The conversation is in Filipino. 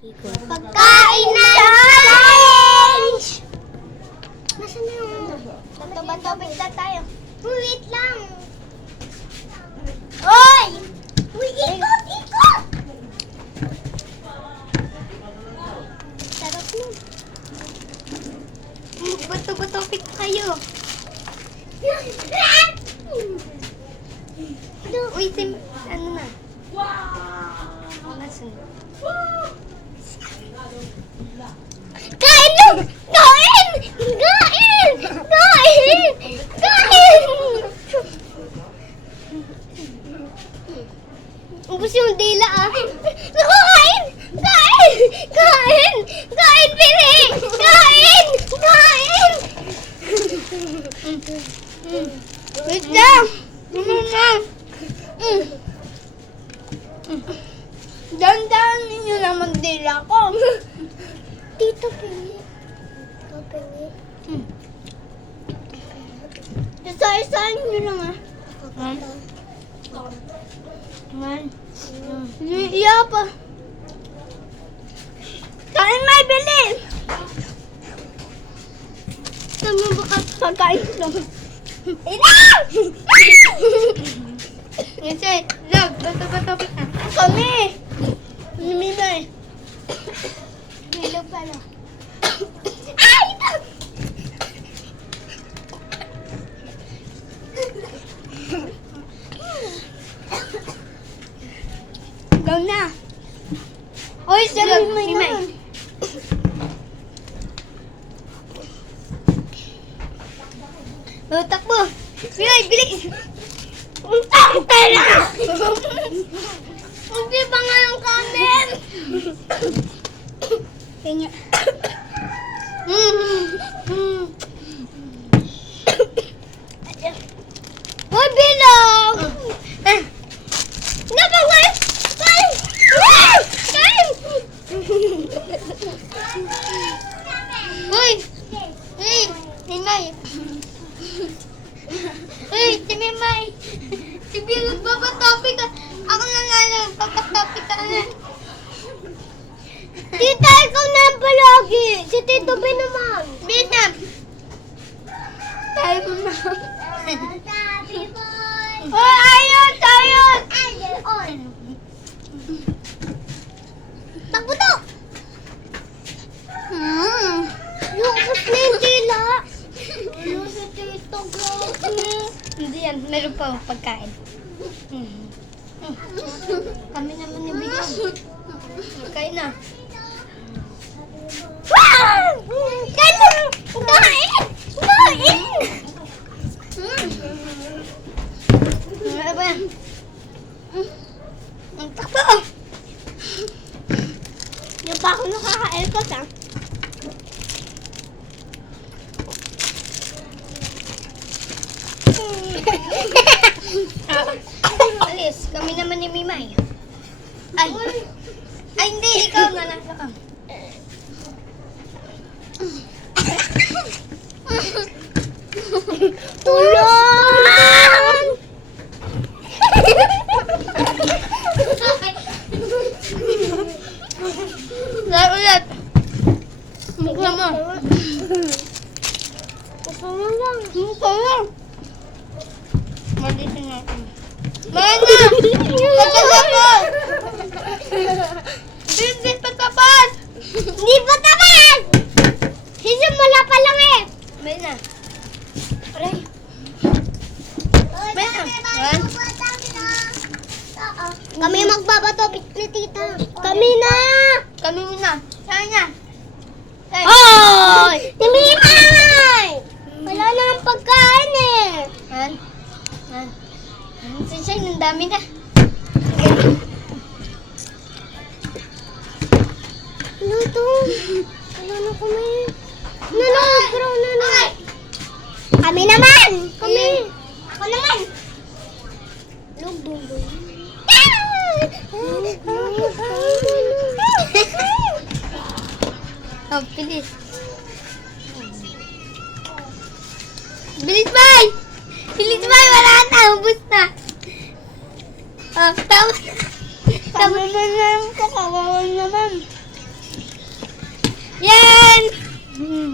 Pagkain na challenge! Nasaan na yung bato-bato na tayo? Wait lang! Hoy! Uy, ikot! Ikot! Sarap mo. Bato-bato kayo. Uy, ano na? Wow! Nasaan? Kain lang! Kain! Kain! Kain! Kain! Ubus yung dila ah. Kain! Kain! Kain! Kain, Pili! Kain! Kain! Wait lang! Dahan-dahan ninyo lang magdila ko. Tito, Pili. Tito, Pili. Isa-isahin nyo lang ah. Iya pa. Kain may bili. Tama ba ka pagkain lang? Ina! Kasi, love, bato-bato ka. Kami! Nimimay. Milo pala. Ay! Go na. Oy, sarap mo naman. Takbo. Bilay, bilis. Takbo na. Hindi pa nga yung kanin. Kanya. Hoy, bilang. Napangay. Kain. Kain. Hoy. Hey, Mimay. Hey, si Mimay. Si Bilang, papatopic ka. Ako na lang, papatopic ka na. Tita, ikaw na palagi. Si Tito B naman. Binam. Tayo mo na. Oh, ayun, ayun. Ayun. Takbo to. Yung ubos na yung tila. Yung si Tito grabe. Hindi yan, meron pa pagkain. Kami naman yung bigyan. Kain na. Wow! Kain na! Kain! Kain! Ano ba yan? Ang takbo! Yung pa ako nakaka-elkot ah. Alis, kami naman ni Mimay. Ay! Ay, hindi! Ikaw na lang. Tulong! Ulit! Mukha mo. Mukha mo lang. Mukha lang. Malisin natin. Mana! Pagkasapot! Hindi pa tapat! Hindi pa tapat! Sisimula pa lang eh! May na. Aray. May na. Kami magbabato ni tita. Kami na! Kami muna. Saan niya? Hoy! Timimay! Wala na ang pagkain eh. Han? Han? Sinsay, ang dami na. Ano to? Wala na kami. Nanonood. Kami naman! Kami! Ako naman! Lugdong. Oh, bilis.